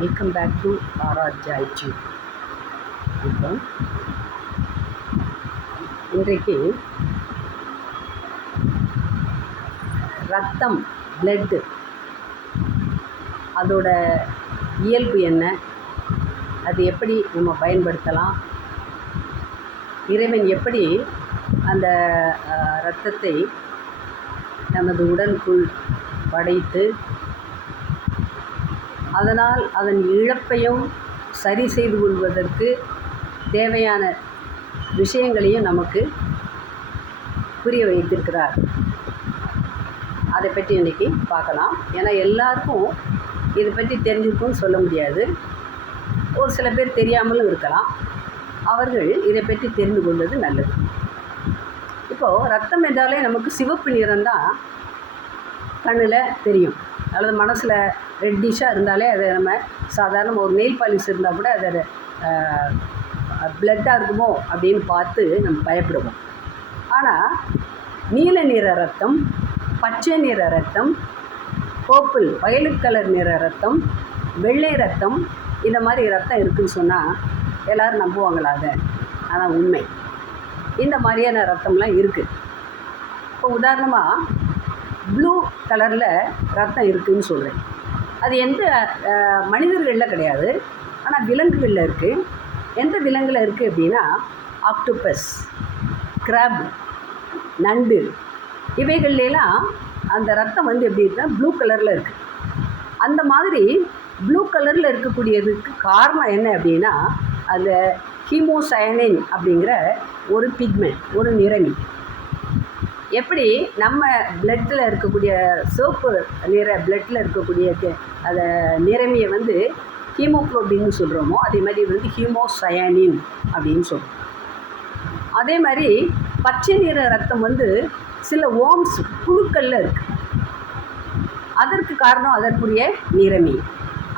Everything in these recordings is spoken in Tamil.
Welcome back to RR tube. இப்போ இன்றைக்கு ரத்தம் பிளட்டு அதோட இயல்பு என்ன, அது எப்படி நம்ம பயன்படுத்தலாம், இறைவன் எப்படி அந்த இரத்தத்தை நமது உடலுக்குள் படைத்து அதனால் அதன் இழப்பையும் சரி செய்து கொள்வதற்கு தேவையான விஷயங்களையும் நமக்கு புரிய வைத்திருக்கிறார். அதை பற்றி இன்றைக்கி பார்க்கலாம். ஏன்னா எல்லாருக்கும் இதை பற்றி தெரிஞ்சிருக்கும்னு சொல்ல முடியாது. ஒரு சில பேர் தெரியாமலும் இருக்கலாம். அவர்கள் இதை பற்றி தெரிந்து கொள்வது நல்லது. இப்போது ரத்தம் என்றாலே நமக்கு சிவப்பு நிறம்தான் கண்ணில் தெரியும், அல்லது மனசில் ரெட்டிஷாக இருந்தாலே அதை நம்ம சாதாரண ஒரு நெயில் பாலிஷ் இருந்தால் கூட அதை பிளட்டாக இருக்குமோ அப்படின்னு பார்த்து நம்ம பயப்படுவோம். ஆனால் நீல நிற ரத்தம், பச்சை நிற ரத்தம், பர்பிள் வயலட் கலர் நிற ரத்தம், வெள்ளை ரத்தம், இந்த மாதிரி ரத்தம் இருக்குதுன்னு சொன்னால் எல்லோரும் நம்புவாங்களா? அதை ஆனால் உண்மை. இந்த மாதிரியான ரத்தம்லாம் இருக்குது. இப்போ உதாரணமாக ப்ளூ கலரில் ரத்தம் இருக்குதுன்னு சொல்கிறேன். அது எந்த மனிதர்களில் கிடையாது, ஆனால் விலங்குகளில் இருக்குது. எந்த விலங்கில் இருக்குது அப்படின்னா ஆக்டோபஸ், கிராப், நண்டு, இவைகள்லாம் அந்த ரத்தம் வந்து எப்படி இருக்குன்னா ப்ளூ கலரில் இருக்குது. அந்த மாதிரி ப்ளூ கலரில் இருக்கக்கூடியதுக்கு காரணம் என்ன அப்படின்னா அந்த ஹீமோசயனின் அப்படிங்கிற ஒரு பிக்மெண்ட், ஒரு நிறமி. எப்படி நம்ம பிளட்டில் இருக்கக்கூடிய சிவப்பு நிற பிளட்டில் இருக்கக்கூடிய அந்த நிறமியை வந்து ஹீமோக்ளோபின்னு சொல்கிறோமோ, அதே மாதிரி வந்து ஹீமோசயனின் அப்படின்னு சொல்கிறோம். அதே மாதிரி பச்சை நிற ரத்தம் வந்து சில ஓம்ஸ் புழுக்களில் இருக்குது. அதற்கு காரணம் அதற்குரிய நிறமி.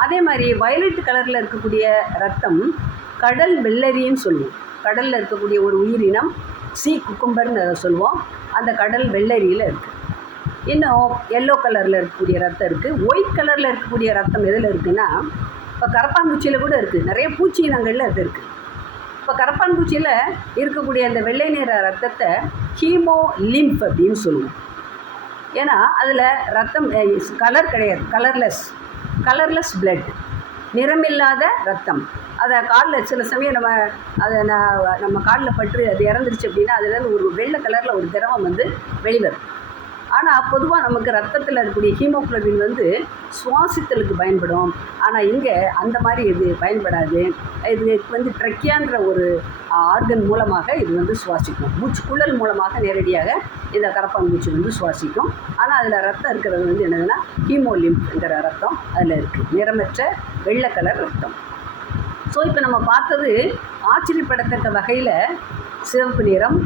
அதே மாதிரி வயலட் கலரில் இருக்கக்கூடிய ரத்தம் கடல் வெள்ளரின்னு சொல்லுவோம். கடலில் இருக்கக்கூடிய ஒரு உயிரினம் சீ குக்கும்பர்னு அதை சொல்லுவோம். அந்த கடல் வெள்ளரியில் இருக்குது. இன்னும் எல்லோ கலரில் இருக்கக்கூடிய ரத்தம் இருக்குது. ஒயிட் கலரில் இருக்கக்கூடிய ரத்தம் எதில் இருக்குதுன்னா இப்போ கரப்பான்பூச்சியில் கூட இருக்குது. நிறைய பூச்சி இனங்களில் அது இருக்குது. இப்போ கரப்பான்பூச்சியில் இருக்கக்கூடிய அந்த வெள்ளை நிற ரத்தத்தை ஹீமோ லிம்ப் அப்படின்னு சொல்லுவோம். ஏன்னா அதில் ரத்தம் கலர் கிடையாது, கலர்லெஸ் பிளட், நிறமில்லாத ரத்தம். அதை காலில் சில சமயம் நம்ம காலில் பட்டு அது இறந்துருச்சு அப்படின்னா அதுலேருந்து ஒரு வெள்ளை கலரில் ஒரு திரவம் வந்து வெளிவரும். ஆனால் பொதுவாக நமக்கு ரத்தத்தில் இருக்கக்கூடிய ஹீமோக்ளோபின் வந்து சுவாசித்தலுக்கு பயன்படும். ஆனால் இங்கே அந்த மாதிரி இது பயன்படாது. இது வந்து ட்ரெக்கியான்ற ஒரு ஆர்கன் மூலமாக இது வந்து சுவாசிக்கும். மூச்சுக்குழல் மூலமாக நேரடியாக இந்த கரப்பான்பூச்சி வந்து சுவாசிக்கும். ஆனால் அதில் ரத்தம் இருக்கிறது வந்து என்னதுன்னா ஹீமோலிம்ப்ங்கிற ரத்தம் அதில் இருக்குது, நிறமற்ற வெள்ளை கலர் ரத்தம். ஸோ இப்போ நம்ம பார்த்தது ஆச்சரியப்படத்தக்க வகையில் சிவப்பு நிறம்,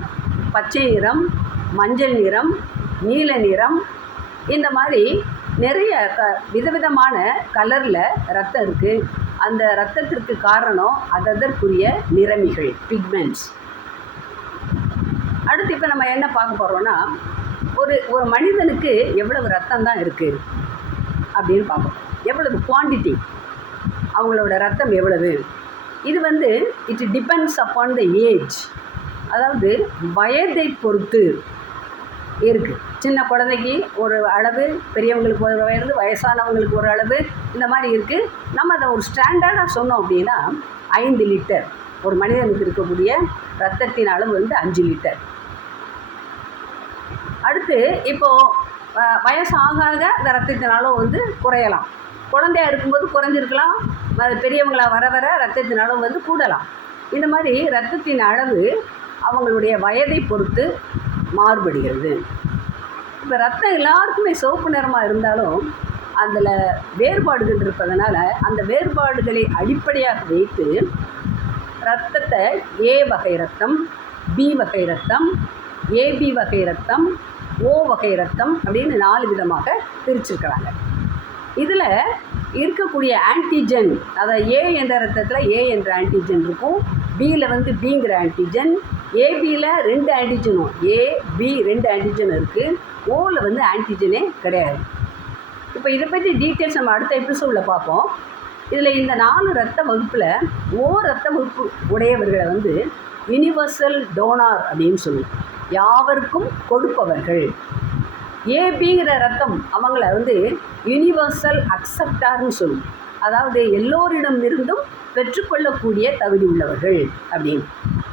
பச்சை நிறம், மஞ்சள் நிறம், நீல நிறம், இந்த மாதிரி நிறைய விதவிதமான கலரில் ரத்தம் இருக்குது. அந்த ரத்தத்திற்கு காரணம் அதற்குரிய நிறமிகள், பிக்மெண்ட்ஸ். அடுத்து இப்போ நம்ம என்ன பார்க்க போகிறோன்னா ஒரு மனிதனுக்கு எவ்வளவு ரத்தம் தான் இருக்குது அப்படின்னு பார்ப்போம். எவ்வளவு குவான்டிட்டி, அவங்களோட ரத்தம் எவ்வளவு. இது வந்து it depends upon the age, அதாவது வயதை பொறுத்து இருக்குது. சின்ன குழந்தைக்கு ஒரு அளவு, பெரியவங்களுக்கு ஒரு வயது, வயசானவங்களுக்கு ஒரு அளவு, இந்த மாதிரி இருக்குது. நம்ம அதை ஒரு ஸ்டாண்டர்டாக சொன்னோம் அப்படின்னா 5 லிட்டர். ஒரு மனிதனுக்கு இருக்கக்கூடிய ரத்தத்தின் அளவு வந்து 5 லிட்டர். அடுத்து இப்போது வயசாக அந்த ரத்தத்தின் அளவு வந்து குறையலாம். குழந்தையாக இருக்கும்போது குறைஞ்சிருக்கலாம், பெரியவங்களாக வர வர ரத்தத்தின் அளவு வந்து கூடலாம். இந்த மாதிரி ரத்தத்தின் அளவு அவங்களுடைய வயதை பொறுத்து மாறுபடுகிறது. இப்போ ரத்தம் எல்லாருக்குமே சிவப்பு நிறமாக இருந்தாலும் அதில் வேறுபாடுகள் இருப்பதனால அந்த வேறுபாடுகளை அடிப்படையாக வைத்து ரத்தத்தை ஏ வகை ரத்தம், பி வகை ரத்தம், ஏபி வகை ரத்தம், ஓ வகை ரத்தம் அப்படின்னு 4 விதமாக பிரிச்சிருக்கிறாங்க. இதில் இருக்கக்கூடிய ஆன்டிஜன், அதாவது ஏ என்ற ரத்தத்தில் ஏ என்ற ஆன்டிஜன் இருக்கும், பியில் வந்து பிங்கிற ஆன்டிஜன், ஏபியில் 2 ஆன்டிஜனும், ஏ பி 2 ஆன்டிஜன் இருக்குது, ஓவில் வந்து ஆன்டிஜனே கிடையாது. இப்போ இதை பற்றி டீட்டெயில்ஸ் நம்ம அடுத்த எபிசோடில் பார்ப்போம். இதில் இந்த 4 இரத்த வகுப்பில் இரத்த வகுப்பு உடையவர்களை வந்து யூனிவர்சல் டோனார் அப்படின்னு சொல்லுவோம், யாவருக்கும் கொடுப்பவர்கள். ஏபிங்கிற ரத்தம் அவங்கள வந்து யூனிவர்சல் அக்செப்டார்னு சொல்லுவோம், அதாவது எல்லோரிடம் இருந்தும் பெற்றுக்கொள்ளக்கூடிய தகுதி உள்ளவர்கள் அப்படின்னு.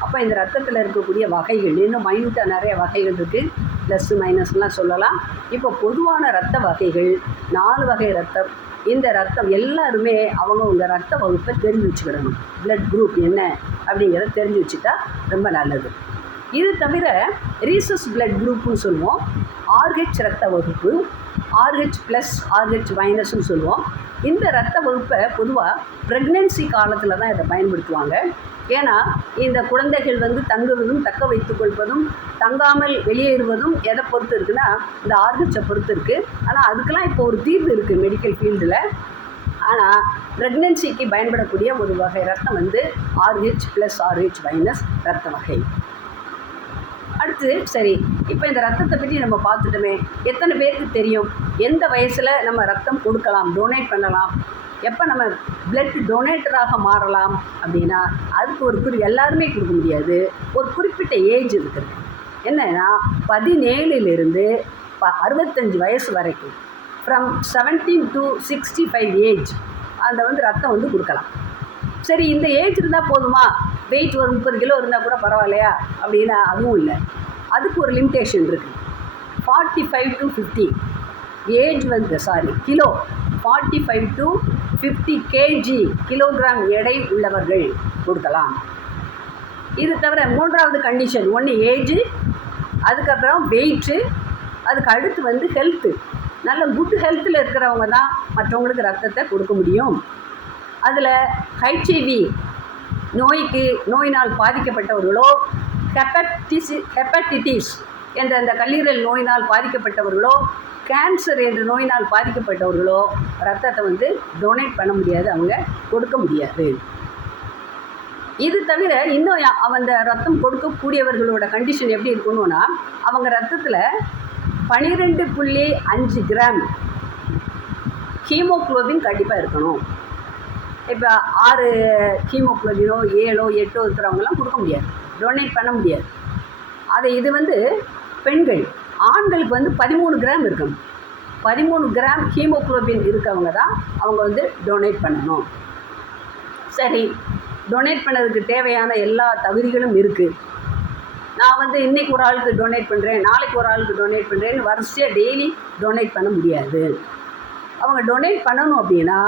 அப்போ இந்த ரத்தத்தில் இருக்கக்கூடிய வகைகள் இன்னும் மைனூட்டாக நிறைய வகைகள் இருக்குது, ப்ளஸ்ஸு மைனஸ்லாம் சொல்லலாம். இப்போ பொதுவான இரத்த வகைகள் 4 வகை ரத்தம். இந்த ரத்தம் எல்லாருமே அவங்கவுங்க ரத்த வகுப்பை தெரிஞ்சு வச்சுக்கிடணும். பிளட் குரூப் என்ன அப்படிங்கிறத தெரிஞ்சு வச்சுட்டா ரொம்ப நல்லது. இது தவிர ரீசஸ் பிளட் குரூப்புன்னு சொல்லுவோம், RH ரத்த வகுப்பு, RH ப்ளஸ் RH மைனஸ்ன்னு சொல்லுவோம். இந்த ரத்த வகுப்பை பொதுவாக ப்ரெக்னென்சி காலத்தில் தான் இதை பயன்படுத்துவாங்க. ஏன்னா இந்த குழந்தைகள் வந்து தங்குவதும் தக்க வைத்து கொள்வதும் தங்காமல் வெளியேறுவதும் எதை பொறுத்து இருக்குன்னா இந்த RH பொறுத்து இருக்குது. ஆனால் அதுக்கெல்லாம் இப்போ ஒரு தீர்வு இருக்குது மெடிக்கல் ஃபீல்டில். ஆனால் ப்ரெக்னென்சிக்கு பயன்படக்கூடிய ஒரு வகை ரத்தம் வந்து RH ப்ளஸ் RH மைனஸ் ரத்த வகை. அடுத்து சரி, இப்போ இந்த ரத்தத்தை பற்றி நம்ம பார்த்துட்டோமே, எத்தனை பேருக்கு தெரியும் எந்த வயசில் நம்ம ரத்தம் கொடுக்கலாம், டொனேட் பண்ணலாம், எப்போ நம்ம பிளட் டொனேட்டராக மாறலாம் அப்படின்னா அதுக்கு ஒரு எல்லாருமே கொடுக்க முடியாது, ஒரு குறிப்பிட்ட ஏஜ் இருக்குது. என்னன்னா 17லிருந்து 65 வயசு வரைக்கும், ஃப்ரம் 17 to 65 ஏஜ் அந்த வந்து ரத்தம் வந்து கொடுக்கலாம். சரி, இந்த ஏஜ் இருந்தால் போதுமா, வெயிட் ஒரு 30 கிலோ இருந்தால் கூட பரவாயில்லையா அப்படின்னா அதுவும் இல்லை, அதுக்கு ஒரு லிமிட்டேஷன் இருக்குது. 45 to 50 ஏஜ் வந்து கிலோ 45 to 50 kg கிலோகிராம் எடை உள்ளவர்கள் கொடுக்கலாம். இது தவிர 3வது கண்டிஷன், ஒன்று ஏஜு, அதுக்கப்புறம் வெயிட்டு, அதுக்கு அடுத்து வந்து ஹெல்த்து. நல்ல குட் ஹெல்த்தில் இருக்கிறவங்க தான் மற்றவங்களுக்கு ரத்தத்தை கொடுக்க முடியும். அதில் HIV நோயினால் பாதிக்கப்பட்டவர்களோ, ஹெப்படைட்டிஸ் என்ற அந்த கல்லீரல் நோயினால் பாதிக்கப்பட்டவர்களோ, கேன்சர் என்ற நோயினால் பாதிக்கப்பட்டவர்களோ ரத்தத்தை வந்து டொனேட் பண்ண முடியாது, அவங்க கொடுக்க முடியாது. இது தவிர இன்னும் அந்த ரத்தம் கொடுக்கக்கூடியவர்களோட கண்டிஷன் எப்படி இருக்கணும்னா, அவங்க ரத்தத்தில் 12.5 கிராம் ஹீமோக்ளோபின் கண்டிப்பாக இருக்கணும். இப்போ 6 ஹீமோக்ளோபினோ 7 8 இருக்கிறவங்களாம் கொடுக்க முடியாது, டொனேட் பண்ண முடியாது. இது வந்து பெண்கள். ஆண்களுக்கு வந்து 13 கிராம் இருக்கணும். 13 கிராம் ஹீமோக்ளோபின் இருக்கவங்க தான் அவங்க வந்து டொனேட் பண்ணணும். சரி, டொனேட் பண்ணதுக்கு தேவையான எல்லா தகுதிகளும் இருக்குது. நான் வந்து இன்றைக்கி ஒரு ஆளுக்கு டொனேட் பண்ணுறேன், நாளைக்கு ஒரு ஆளுக்கு டொனேட் பண்ணுறேன்னு வரிசையாக டெய்லி டொனேட் பண்ண முடியாது. அவங்க டொனேட் பண்ணணும் அப்படின்னா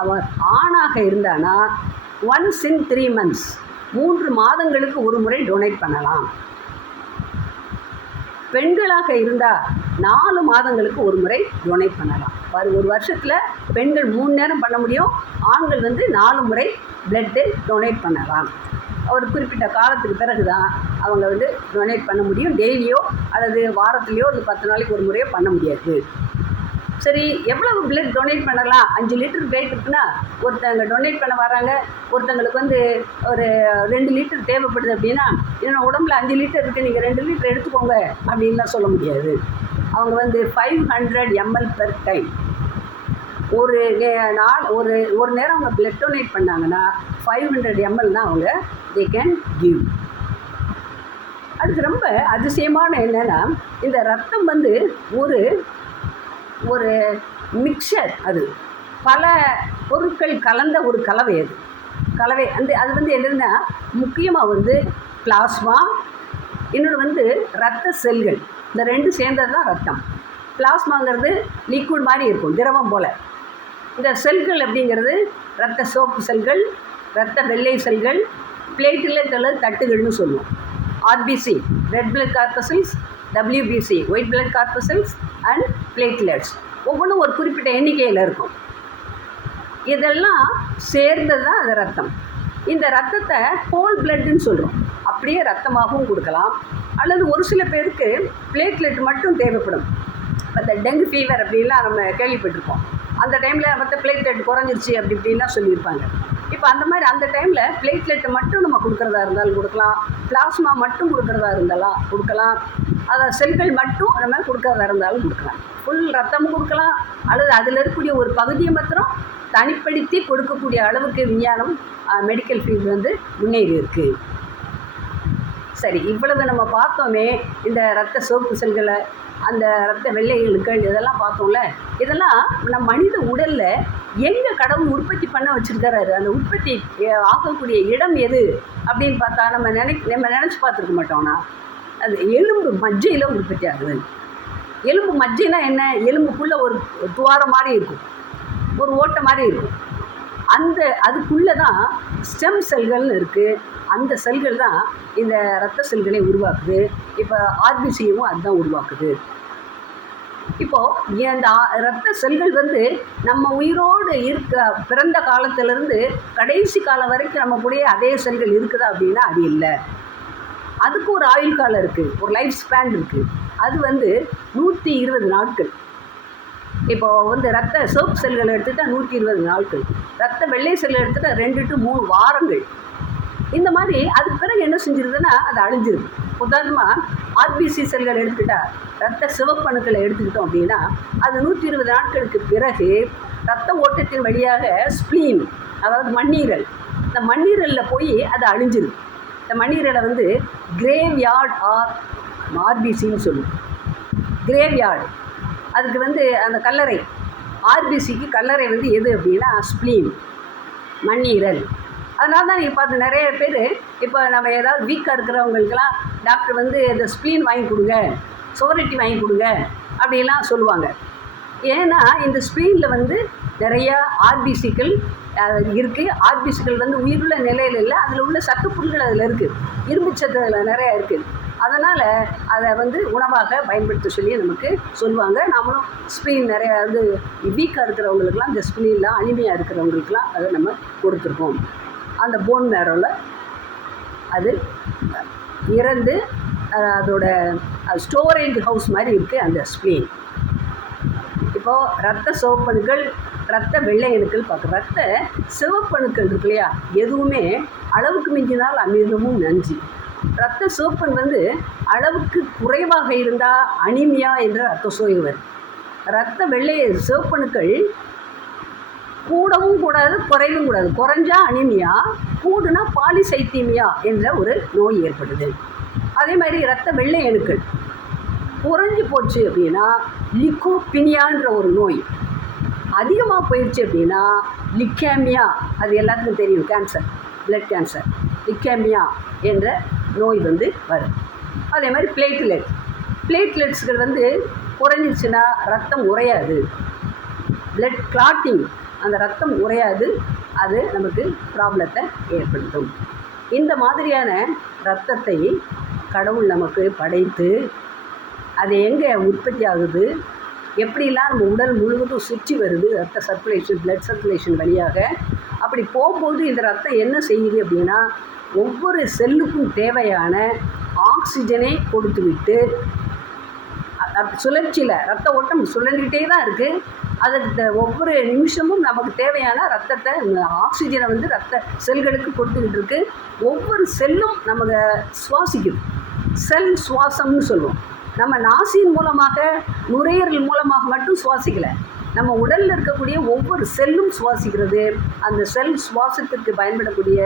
அவன் ஆணாக இருந்தானா ஒன்ஸ் இன் 3 months 3 மாதங்களுக்கு ஒரு முறை டொனேட் பண்ணலாம். பெண்களாக இருந்தால் 4 மாதங்களுக்கு ஒரு முறை டொனேட் பண்ணலாம். ஒரு வருஷத்தில் பெண்கள் 3 நேரம் பண்ண முடியும், ஆண்கள் வந்து 4 முறை பிளட்டு டொனேட் பண்ணலாம். ஒரு குறிப்பிட்ட காலத்துக்கு பிறகு தான் அவங்க வந்து டொனேட் பண்ண முடியும். டெய்லியோ அல்லது வாரத்துலேயோ ஒரு 10 நாளைக்கு ஒரு முறையோ பண்ண முடியாது. சரி, எவ்வளவு பிளட் டொனேட் பண்ணலாம்? 5 லிட்டர் பிளட் இருக்குன்னா ஒருத்தங்க டொனேட் பண்ண வராங்க, ஒருத்தங்களுக்கு வந்து ஒரு 2 லிட்டர் தேவைப்படுது அப்படின்னா என்னோடய உடம்புல 5 லிட்டர் இருக்குது, நீங்கள் 2 லிட்டர் எடுத்துக்கோங்க அப்படின்லாம் சொல்ல முடியாது. அவங்க வந்து 500 ml பெர் டைம் ஒரு நேரம் அவங்க பிளட் டொனேட் பண்ணாங்கன்னா 500 ml தான் அவங்க தே கேன் கிவ். அதுக்கு ரொம்ப அதிசயமான என்னென்னா, இந்த ரத்தம் வந்து ஒரு மிக்சர், அது பல பொருட்கள் கலந்த ஒரு கலவை. அது வந்து என்னென்னா முக்கியமாக வந்து பிளாஸ்மா, இன்னொன்று வந்து இரத்த செல்கள், இந்த 2 சேர்ந்தது தான் ரத்தம். பிளாஸ்மாங்கிறது லிக்விட் மாதிரி இருக்கும், திரவம் போல். இந்த செல்கள் அப்படிங்கிறது இரத்த சோப்பு செல்கள், இரத்த வெள்ளை செல்கள், பிளேட்லெட் அல்லது தட்டுகள்னு சொல்லுவோம். RBC red blood corpuscles, WBC white blood corpuscles and platelets. ஒவ்வொன்றும் ஒரு குறிப்பிட்ட எண்ணிக்கையில் இருக்கும். இதெல்லாம் சேர்ந்தது தான் அந்த ரத்தம். இந்த ரத்தத்தை ஹோல் பிளட்டுன்னு சொல்கிறோம். அப்படியே ரத்தமாகவும் கொடுக்கலாம், அல்லது ஒரு சில பேருக்கு பிளேட்லெட் மட்டும் தேவைப்படும். இந்த டெங்கு ஃபீவர் அப்படின்லாம் நம்ம கேள்விப்பட்டிருப்போம். அந்த டைமில் மற்ற பிளேட்லெட் குறைஞ்சிருச்சு அப்படி இப்படின்லாம் சொல்லியிருப்பாங்க. இப்போ இப்போ அந்த மாதிரி அந்த டைமில் பிளேட்லெட்டை மட்டும் நம்ம கொடுக்குறதா இருந்தாலும் கொடுக்கலாம், பிளாஸ்மா மட்டும் கொடுக்குறதா இருந்தாலும் கொடுக்கலாம், அதை செல்கள் மட்டும் நம்ம கொடுக்குறதா இருந்தாலும் கொடுக்கலாம், ஃபுல் ரத்தமும் கொடுக்கலாம், அல்லது அதில் இருக்கக்கூடிய ஒரு பகுதியை மாத்திரம் தனிப்படுத்தி கொடுக்கக்கூடிய அளவுக்கு விஞ்ஞானம் மெடிக்கல் ஃபீல்டு வந்து முன்னேறி இருக்குது. சரி, இவ்வளவு நம்ம பார்த்தோமே, இந்த இரத்த சிவப்பு செல்களை, அந்த இரத்த வெள்ளை அணுக்கள் இதெல்லாம் பார்த்தோம்ல. இதெல்லாம் நம்ம மனித உடலில் எங்கே கடவுள் உற்பத்தி பண்ண வச்சுருக்காரு, அந்த உற்பத்தி ஆகக்கூடிய இடம் எது அப்படின்னு பார்த்தா நம்ம நினச்சி பார்த்துருக்க மாட்டோம்னா அது எலும்பு மஜ்ஜையில் உற்பத்தி ஆகுது. எலும்பு மஜ்ஜைனா என்ன? எலும்புக்குள்ளே ஒரு துவாரம் மாதிரி இருக்கும், ஒரு ஓட்டை மாதிரி இருக்கும். அதுக்குள்ளே தான் ஸ்டெம் செல்கள்னு இருக்குது. அந்த செல்கள் தான் இந்த இரத்த செல்களை உருவாக்குது. இப்போ ஆர்பிசியும் அதுதான் உருவாக்குது. இப்போது அந்த இரத்த செல்கள் வந்து நம்ம உயிரோடு பிறந்த காலத்திலேருந்து கடைசி காலம் வரைக்கும் நம்ம கூட அதே செல்கள் இருக்குதா அப்படின்னா அது இல்லை. அதுக்கு ஒரு ஆயுள் காலம் இருக்குது, ஒரு லைஃப் ஸ்பேன் இருக்குது. அது வந்து 120 நாட்கள். இப்போது வந்து ரத்த சிவப்பு செல்களை எடுத்துகிட்டா 120 நாட்கள், ரத்த வெள்ளை செல்லை எடுத்துகிட்டா 2 to 3 வாரங்கள். இந்த மாதிரி அதுக்கு பிறகு என்ன செஞ்சிருதுன்னா அது அழிஞ்சிருது. உதாரணமாக ஆர்பிசி செல்கள் எடுத்துக்கிட்டா, ரத்த சிவப்பணுக்களை எடுத்துக்கிட்டோம் அப்படின்னா அது 120 நாட்களுக்கு பிறகு ரத்த ஓட்டத்தின் வழியாக ஸ்ப்ளீன், அதாவது மண்ணீரல், இந்த மண்ணீரலில் போய் அது அழிஞ்சிருது. இந்த மண்ணீரலை வந்து கிரேவ் யார்ட் ஆர் ஆர்பிசின்னு சொல்லுவோம். கிரேவ் யார்டு அதுக்கு வந்து அந்த கல்லறை, ஆர்பிசிக்கு கல்லறை வந்து எது அப்படின்னா ஸ்ப்ளீன், மண்ணீரல். அதனால தான் நீங்கள் பார்த்து நிறைய பேர் இப்போ நம்ம ஏதாவது வீக்காக இருக்கிறவங்களுக்கெல்லாம் டாக்டர் வந்து இந்த ஸ்ப்ளீன் வாங்கி கொடுங்க, சுவரொட்டி வாங்கி கொடுங்க அப்படிலாம் சொல்லுவாங்க. ஏன்னா இந்த ஸ்ப்ளீனில் வந்து நிறையா ஆர்பிசிக்கள் இருக்குது. ஆர்பிசிக்கள் வந்து உயிருள்ள நிலையில் இல்லை, அதில் உள்ள சத்துப்பொருட்கள் அதில் இருக்குது, இரும்பு சத்து அதில் நிறையா இருக்குது. அதனால் அதை வந்து உணவாக பயன்படுத்த சொல்லி நமக்கு சொல்லுவாங்க. நாமளும் ஸ்ப்ளீன் நிறையா வந்து வீக்காக இருக்கிறவங்களுக்கெல்லாம், இந்த ஸ்ப்ளீன்லாம் அனிமையாக இருக்கிறவங்களுக்கெல்லாம் அதை நம்ம கொடுத்துருக்கோம். அந்த போன் மேரோவில் அது இறந்து அதோட ஸ்டோரேஜ் ஹவுஸ் மாதிரி இருக்குது அந்த ஸ்ப்ளீன். இப்போது ரத்த சிவப்பணுக்கள், ரத்த வெள்ளை அணுக்கள் பார்க்குறோம். ரத்த சிவப்பணுக்கள் இருக்கு இல்லையா, எதுவுமே அளவுக்கு மிஞ்சினால் அமிர்தமும் நஞ்சு. ரத்த சிவப்பணு வந்து அளவுக்கு குறைவாக இருந்தால் அனிமியா என்ற ரத்த சோகை வரும். ரத்த வெள்ளை சிவப்பணுக்கள் கூடவும் கூடாது, குறைவும் கூடாது. குறைஞ்சா அனிமியா, கூடுனா பாலிசைத்தீமியா என்ற ஒரு நோய் ஏற்படுது. அதே மாதிரி ரத்த வெள்ளை அணுக்கள் குறைஞ்சி போச்சு அப்படின்னா லிக்கோபினியான்ற ஒரு நோய், அதிகமாக போயிடுச்சு அப்படின்னா லிக்கேமியா, அது எல்லாத்துக்கும் தெரியும், கேன்சர், பிளட் கேன்சர், லிக்கேமியா என்ற நோய் வந்து வரும். அதே மாதிரி பிளேட்லெட்ஸ்கள் வந்து குறைஞ்சிருச்சுன்னா ரத்தம் உறையாது, பிளட் கிளாட்டிங், அந்த ரத்தம் உறையாது, அது நமக்கு ப்ராப்ளத்தை ஏற்படுத்தும். இந்த மாதிரியான இரத்தத்தை கடவுள் நமக்கு படைத்து அது எங்கே உற்பத்தி ஆகுது, எப்படிலாம் நம்ம உடல் முழுவதும் சுற்றி வருது, ரத்த சர்க்குலேஷன், பிளட் சர்க்குலேஷன் வழியாக. அப்படி போகும்போது இந்த ரத்தம் என்ன செய்யுது அப்படின்னா ஒவ்வொரு செல்லுக்கும் தேவையான ஆக்சிஜனை கொடுத்து விட்டு சுழற்சியில் ரத்த ஓட்டம் சுழன்றிகிட்டே தான் இருக்குது. அதுக்கு ஒவ்வொரு நிமிஷமும் நமக்கு தேவையான ரத்தத்தை, ஆக்சிஜனை வந்து ரத்த செல்களுக்கு கொடுத்துக்கிட்டு இருக்கு. ஒவ்வொரு செல்லும் நமக்கு சுவாசிக்குது, செல் சுவாசம்னு சொல்லுவோம். நம்ம நாசியின் மூலமாக, நுரையீரல் மூலமாக மட்டும் சுவாசிக்கலை, நம்ம உடலில் இருக்கக்கூடிய ஒவ்வொரு செல்லும் சுவாசிக்கிறது. அந்த செல் சுவாசத்திற்கு பயன்படக்கூடிய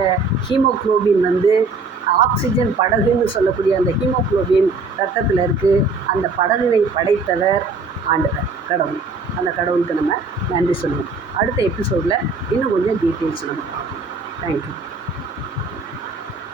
ஹீமோக்ளோபின் வந்து ஆக்சிஜன் படகுன்னு சொல்லக்கூடிய அந்த ஹீமோக்ளோபின் ரத்தத்தில் இருக்குது. அந்த படகுனை படைத்தவர் ஆண்டவர், கடவுள். அந்த கடவுளுக்கு நம்ம நன்றி சொல்லுவோம். அடுத்த எபிசோடில் இன்னும் கொஞ்சம் டீட்டெயில்ஸ் நம்ம பார்ப்போம். தேங்க்யூ.